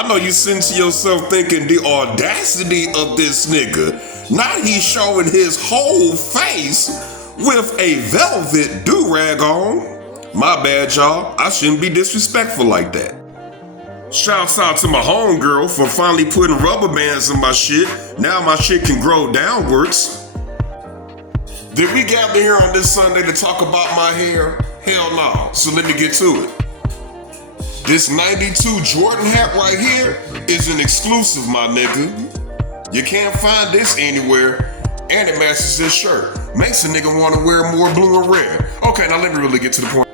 I know you sitting to yourself thinking the audacity of this nigga. Now he's showing his whole face with a velvet do-rag on. My bad, y'all. I shouldn't be disrespectful like that. Shouts out to my homegirl for finally putting rubber bands in my shit. Now my shit can grow downwards. Did we gather here on this Sunday to talk about my hair? Hell no. So let me get to it. This 92 Jordan hat right here is an exclusive, my nigga. You can't find this anywhere, and it matches this shirt. Makes a nigga want to wear more blue and red. Okay, now let me really get to the point.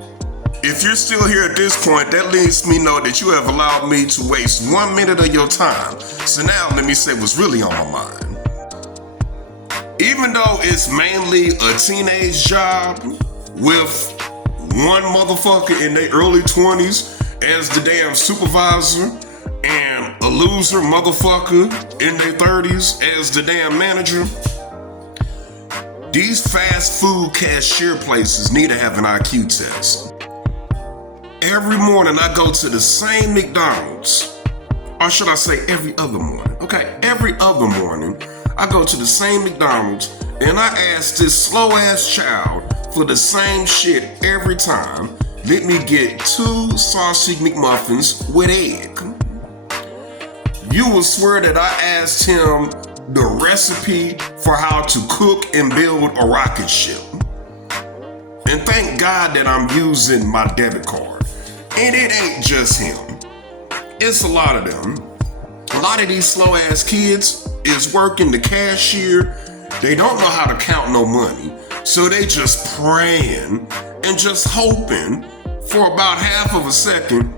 If you're still here at this point, that lets me know that you have allowed me to waste 1 minute of your time. So now let me say what's really on my mind. Even though it's mainly a teenage job with one motherfucker in their early 20s as the damn supervisor and a loser motherfucker in their 30s as the damn manager, these fast food cashier places need to have an IQ test. Every morning I go to the same McDonald's, or should I say every other morning? Okay, every other morning I go to the same McDonald's and I ask this slow ass child for the same shit every time. Let me get 2 sausage McMuffins with egg. You will swear that I asked him the recipe for how to cook and build a rocket ship. And thank God that I'm using my debit card. And it ain't just him. It's a lot of them. A lot of these slow ass kids is working the cashier. They don't know how to count no money. So they just praying and just hoping for about half of a second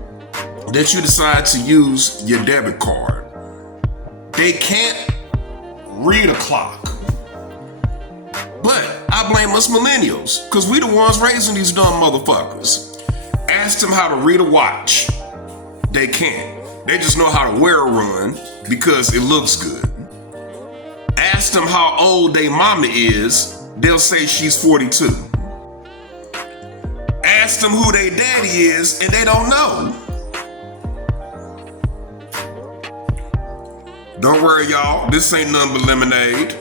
that you decide to use your debit card. They can't read a clock. But I blame us millennials, because we the ones raising these dumb motherfuckers. Ask them how to read a watch. They can't. They just know how to wear a run because it looks good. Ask them how old they mama is. They'll say she's 42. Ask them who they daddy is, and they don't know. Don't worry, y'all. This ain't nothing but lemonade.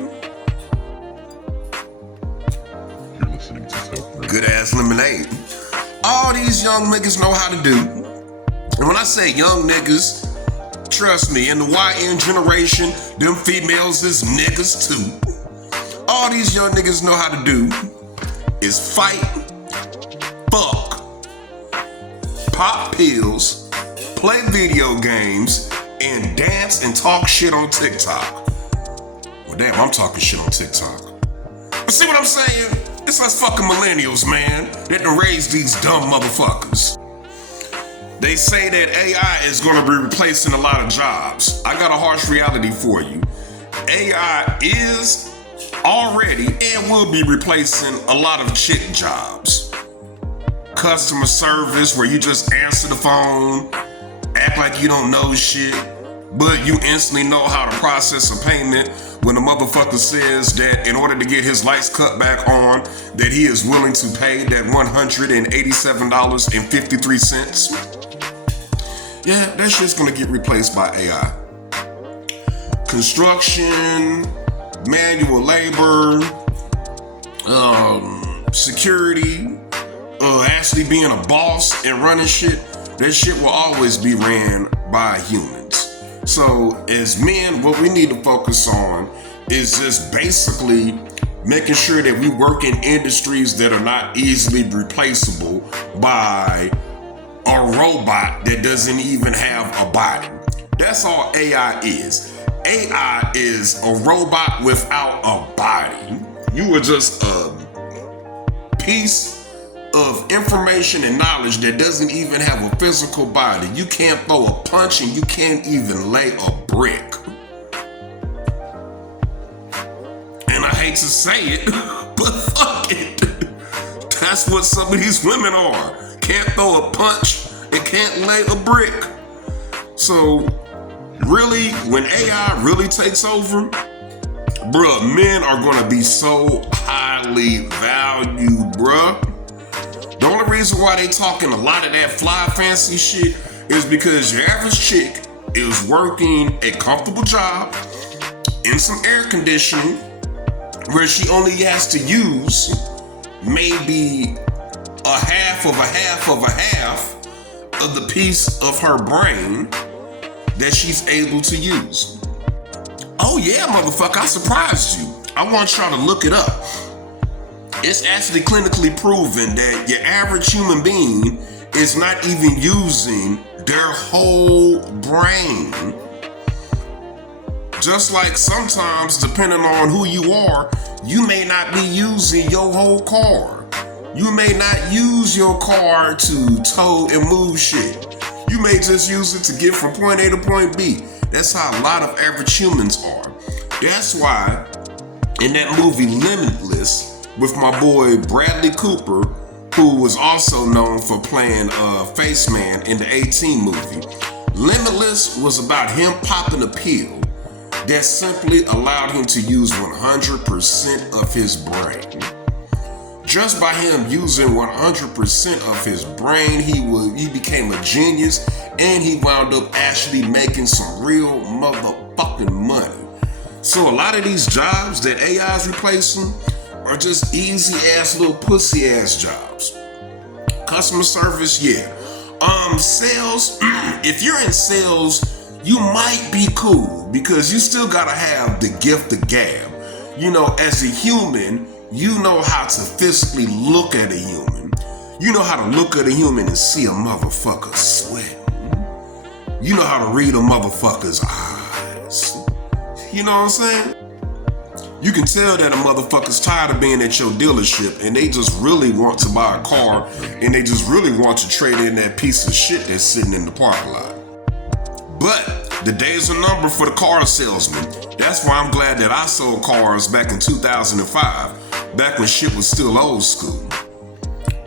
You're listening to Self-Made. Good ass lemonade. All these young niggas know how to do. And when I say young niggas, trust me, in the YN generation, them females is niggas too. All these young niggas know how to do is fight, fuck, pop pills, play video games, and dance and talk shit on TikTok. Well, damn, I'm talking shit on TikTok. But see what I'm saying? It's us fucking millennials, man, that done raised these dumb motherfuckers. They say that AI is gonna be replacing a lot of jobs. I got a harsh reality for you. AI is already and will be replacing a lot of chick jobs. Customer service, where you just answer the phone, act like you don't know shit, but you instantly know how to process a payment when a motherfucker says that in order to get his lights cut back on, that he is willing to pay that $187.53. Yeah, that shit's gonna get replaced by AI. Construction, manual labor, security, actually being a boss and running shit, that shit will always be ran by humans. So as men, what we need to focus on is just basically making sure that we work in industries that are not easily replaceable by a robot that doesn't even have a body. That's all AI is. AI is a robot without a body. You are just a piece of information and knowledge that doesn't even have a physical body. You can't throw a punch and you can't even lay a brick. And I hate to say it, but fuck it. That's what some of these women are. Can't throw a punch and can't lay a brick. So really, when AI really takes over, bruh, men are gonna be so highly valued, bruh. The only reason why they talking a lot of that fly fancy shit is because your average chick is working a comfortable job in some air conditioning where she only has to use maybe a half of a half of a half of the piece of her brain that she's able to use. Oh yeah, motherfucker, I surprised you. I want y'all to look it up. It's actually clinically proven that your average human being is not even using their whole brain. Just like sometimes, depending on who you are, you may not be using your whole car. You may not use your car to tow and move shit. You may just use it to get from point A to point B. That's how a lot of average humans are. That's why in that movie Limitless with my boy Bradley Cooper, who was also known for playing Face Man in the 18 movie, Limitless was about him popping a pill that simply allowed him to use 100% of his brain. Just by him using 100% of his brain, he became a genius, and he wound up actually making some real motherfucking money. So a lot of these jobs that AI is replacing are just easy ass little pussy ass jobs. Customer service, yeah. Sales, if you're in sales, you might be cool because you still gotta have the gift of gab. You know, as a human, you know how to physically look at a human. You know how to look at a human and see a motherfucker sweat. You know how to read a motherfucker's eyes. You know what I'm saying? You can tell that a motherfucker's tired of being at your dealership and they just really want to buy a car and they just really want to trade in that piece of shit that's sitting in the parking lot. But the days are numbered for the car salesman. That's why I'm glad that I sold cars back in 2005, back when shit was still old school.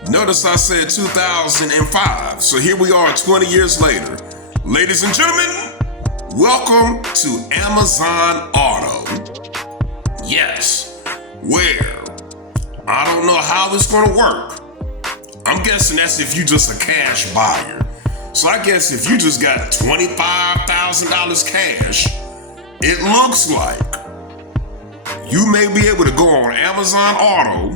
Notice I said 2005, so here we are 20 years later. Ladies and gentlemen, welcome to Amazon Auto. Yes, where? I don't know how it's gonna work. I'm guessing that's if you just a cash buyer. So I guess if you just got $25,000 cash, it looks like you may be able to go on Amazon Auto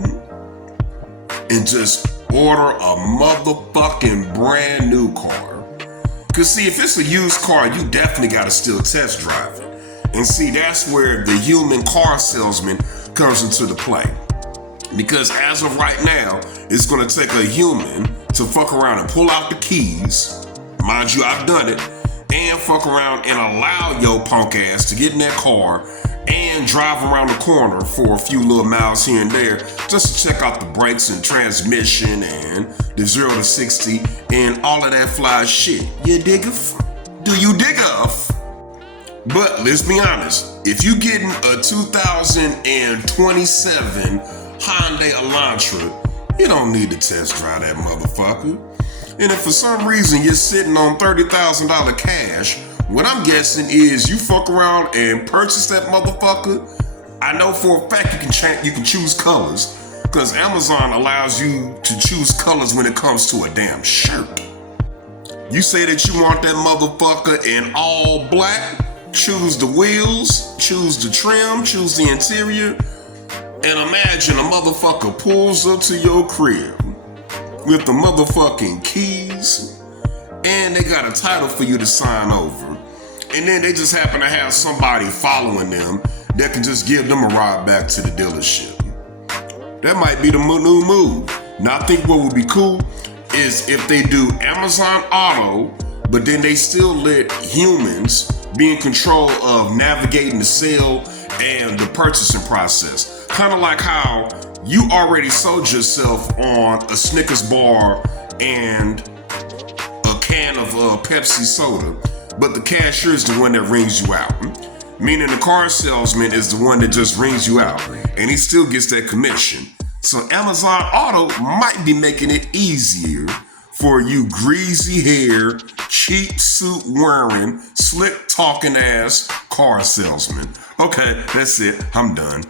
and just order a motherfucking brand new car. Cause see, if it's a used car, you definitely gotta still test drive it. And see, that's where the human car salesman comes into the play. Because as of right now, it's gonna take a human to fuck around and pull out the keys. Mind you, I've done it. And fuck around and allow your punk ass to get in that car and drive around the corner for a few little miles here and there just to check out the brakes and transmission and the 0 to 60 and all of that fly shit. You diggeth? Do you diggeth? But let's be honest, if you getting a 2027 Hyundai Elantra, you don't need to test drive that motherfucker. And if for some reason you're sitting on $30,000 cash, what I'm guessing is you fuck around and purchase that motherfucker. I know for a fact you can choose colors, because Amazon allows you to choose colors when it comes to a damn shirt. You say that you want that motherfucker in all black, choose the wheels, choose the trim, choose the interior, and imagine a motherfucker pulls up to your crib with the motherfucking keys, and they got a title for you to sign over. And then they just happen to have somebody following them that can just give them a ride back to the dealership. That might be the new move. Now I think what would be cool is if they do Amazon Auto, but then they still let humans be in control of navigating the sale and the purchasing process. Kind of like how you already sold yourself on a Snickers bar and a can of Pepsi soda, but the cashier is the one that rings you out. Meaning the car salesman is the one that just rings you out, and he still gets that commission. So Amazon Auto might be making it easier for you greasy hair, cheap suit wearing, slick talking ass car salesman. Okay, that's it. I'm done.